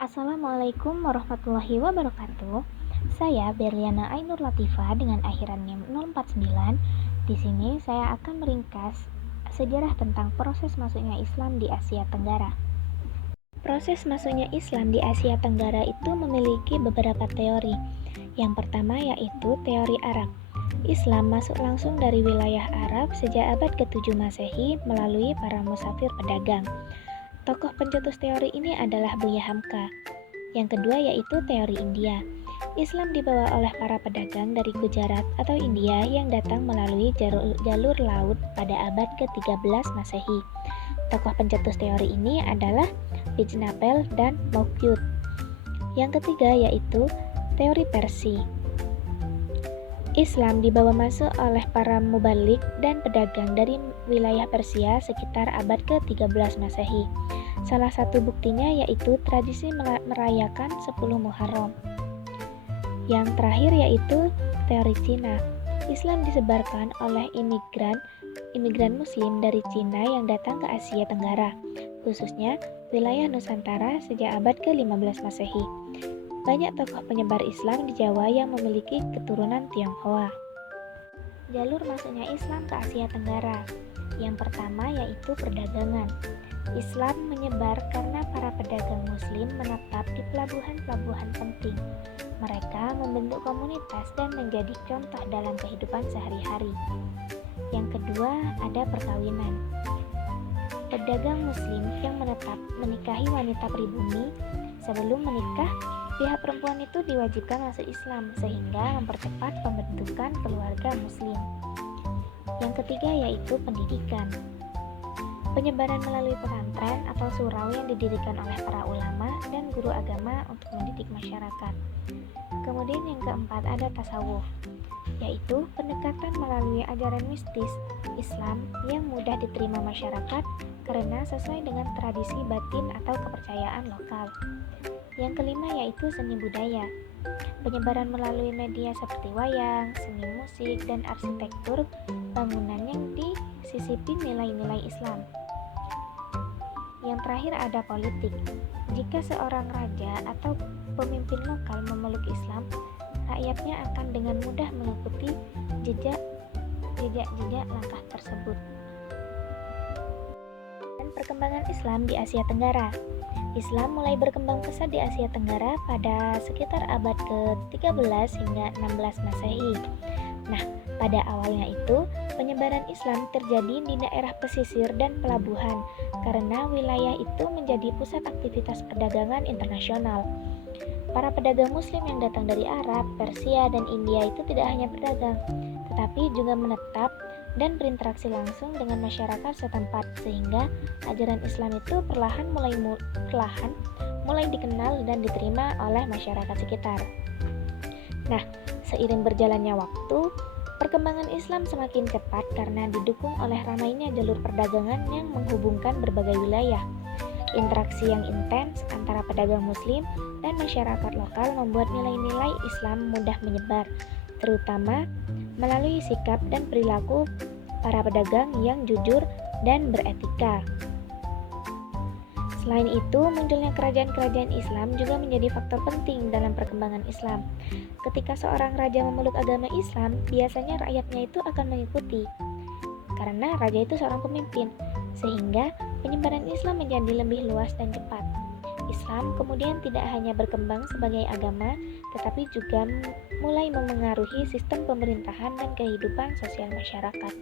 Assalamualaikum warahmatullahi wabarakatuh. Saya Berliana Ainur Latifah dengan akhiran NIM 049. Di sini saya akan meringkas sejarah tentang proses masuknya Islam di Asia Tenggara. Proses masuknya Islam di Asia Tenggara itu memiliki beberapa teori. Yang pertama yaitu teori Arab. Islam masuk langsung dari wilayah Arab sejak abad ke-7 Masehi melalui para musafir pedagang. Tokoh pencetus teori ini adalah Buya Hamka. Yang kedua yaitu teori India. Islam dibawa oleh para pedagang dari Gujarat atau India yang datang melalui jalur laut pada abad ke-13 Masehi. Tokoh pencetus teori ini adalah Bijnapel dan Maukyut. Yang ketiga yaitu teori Persia. Islam dibawa masuk oleh para mubalik dan pedagang dari wilayah Persia sekitar abad ke-13 Masehi. Salah satu buktinya yaitu tradisi merayakan 10 Muharram. Yang terakhir yaitu teori Cina. Islam disebarkan oleh imigran muslim dari Cina yang datang ke Asia Tenggara, khususnya wilayah Nusantara sejak abad ke-15 Masehi. Banyak tokoh penyebar Islam di Jawa yang memiliki keturunan Tionghoa. Jalur masuknya Islam ke Asia Tenggara. Yang pertama yaitu perdagangan. Islam menyebar karena para pedagang muslim menetap di pelabuhan-pelabuhan penting. Mereka membentuk komunitas dan menjadi contoh dalam kehidupan sehari-hari. Yang kedua, ada perkawinan. Pedagang muslim yang menetap menikahi wanita pribumi. Sebelum menikah, pihak perempuan itu diwajibkan masuk Islam sehingga mempercepat pembentukan keluarga muslim. Yang ketiga yaitu pendidikan. Penyebaran melalui pesantren atau surau yang didirikan oleh para ulama dan guru agama untuk mendidik masyarakat. Kemudian yang keempat ada tasawuf, yaitu pendekatan melalui ajaran mistis Islam yang mudah diterima masyarakat karena sesuai dengan tradisi batin atau kepercayaan lokal. Yang kelima yaitu seni budaya. Penyebaran melalui media seperti wayang, seni musik, dan arsitektur bangunan yang disisipi nilai-nilai Islam. Yang terakhir ada politik. Jika seorang raja atau pemimpin lokal memeluk Islam, rakyatnya akan dengan mudah mengikuti jejak langkah tersebut. Dan perkembangan Islam di Asia Tenggara. Islam mulai berkembang pesat di Asia Tenggara pada sekitar abad ke-13 hingga 16 Masehi. Nah, pada awalnya itu, penyebaran Islam terjadi di daerah pesisir dan pelabuhan karena wilayah itu menjadi pusat aktivitas perdagangan internasional. Para pedagang muslim yang datang dari Arab, Persia, dan India itu tidak hanya berdagang, tetapi juga menetap dan berinteraksi langsung dengan masyarakat setempat sehingga ajaran Islam itu perlahan mulai dikenal dan diterima oleh masyarakat sekitar. Nah, seiring berjalannya waktu, perkembangan Islam semakin cepat karena didukung oleh ramainya jalur perdagangan yang menghubungkan berbagai wilayah. Interaksi yang intens antara pedagang muslim dan masyarakat lokal membuat nilai-nilai Islam mudah menyebar, terutama melalui sikap dan perilaku para pedagang yang jujur dan beretika. Selain itu, munculnya kerajaan-kerajaan Islam juga menjadi faktor penting dalam perkembangan Islam. Ketika seorang raja memeluk agama Islam, biasanya rakyatnya itu akan mengikuti, karena raja itu seorang pemimpin, sehingga penyebaran Islam menjadi lebih luas dan cepat. Islam kemudian tidak hanya berkembang sebagai agama, tetapi juga mulai memengaruhi sistem pemerintahan dan kehidupan sosial masyarakat.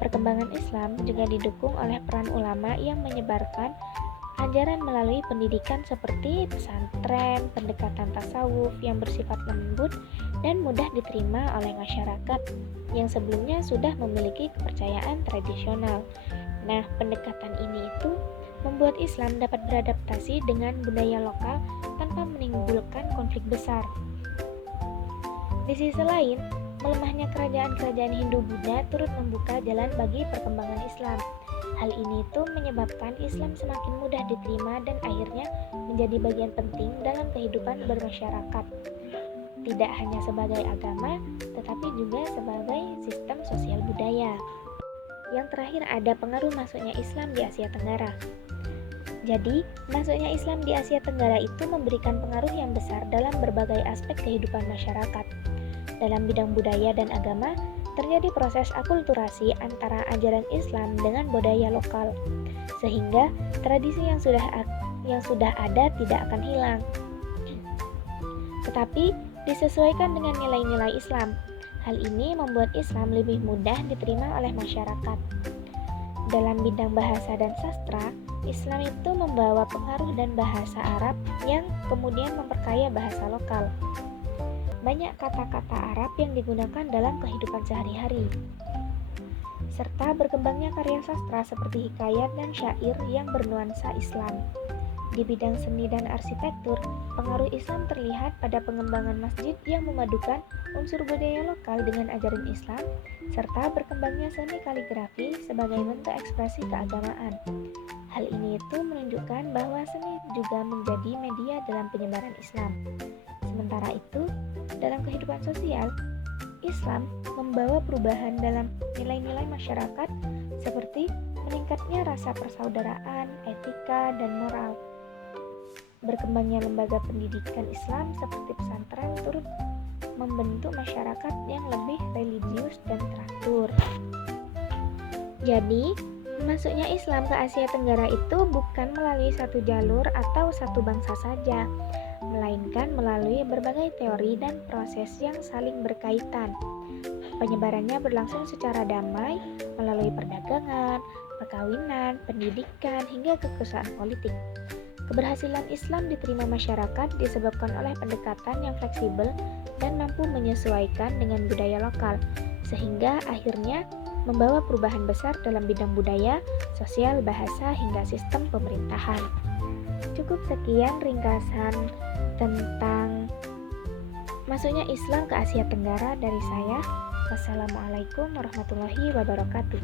Perkembangan Islam juga didukung oleh peran ulama yang menyebarkan ajaran melalui pendidikan seperti pesantren, pendekatan tasawuf yang bersifat lembut dan mudah diterima oleh masyarakat yang sebelumnya sudah memiliki kepercayaan tradisional. Nah, pendekatan ini itu membuat Islam dapat beradaptasi dengan budaya lokal tanpa menimbulkan konflik besar. Di sisi lain, melemahnya kerajaan-kerajaan Hindu-Buddha turut membuka jalan bagi perkembangan Islam. Hal ini tuh menyebabkan Islam semakin mudah diterima dan akhirnya menjadi bagian penting dalam kehidupan bermasyarakat. Tidak hanya sebagai agama, tetapi juga sebagai sistem sosial budaya. Yang terakhir ada pengaruh masuknya Islam di Asia Tenggara. Jadi, masuknya Islam di Asia Tenggara itu memberikan pengaruh yang besar dalam berbagai aspek kehidupan masyarakat. Dalam bidang budaya dan agama, terjadi proses akulturasi antara ajaran Islam dengan budaya lokal, sehingga tradisi yang sudah ada tidak akan hilang, tetapi disesuaikan dengan nilai-nilai Islam. Hal ini membuat Islam lebih mudah diterima oleh masyarakat. Dalam bidang bahasa dan sastra, Islam itu membawa pengaruh dan bahasa Arab yang kemudian memperkaya bahasa lokal. Banyak kata-kata Arab yang digunakan dalam kehidupan sehari-hari, serta berkembangnya karya sastra seperti hikayat dan syair yang bernuansa Islam. Di bidang seni dan arsitektur, pengaruh Islam terlihat pada pengembangan masjid yang memadukan unsur budaya lokal dengan ajaran Islam, serta berkembangnya seni kaligrafi sebagai bentuk ekspresi keagamaan. Hal ini itu menunjukkan bahwa seni juga menjadi media dalam penyebaran Islam. Sementara itu, dalam kehidupan sosial, Islam membawa perubahan dalam nilai-nilai masyarakat seperti meningkatnya rasa persaudaraan, etika, dan moral. Berkembangnya lembaga pendidikan Islam seperti pesantren turut membentuk masyarakat yang lebih religius dan teratur. Jadi, masuknya Islam ke Asia Tenggara itu bukan melalui satu jalur atau satu bangsa saja, melainkan melalui berbagai teori dan proses yang saling berkaitan. Penyebarannya berlangsung secara damai melalui perdagangan, perkawinan, pendidikan, hingga kekuasaan politik. Keberhasilan Islam diterima masyarakat disebabkan oleh pendekatan yang fleksibel dan mampu menyesuaikan dengan budaya lokal, sehingga akhirnya membawa perubahan besar dalam bidang budaya, sosial, bahasa, hingga sistem pemerintahan. Cukup sekian ringkasan tentang masuknya Islam ke Asia Tenggara dari saya. Wassalamualaikum warahmatullahi wabarakatuh.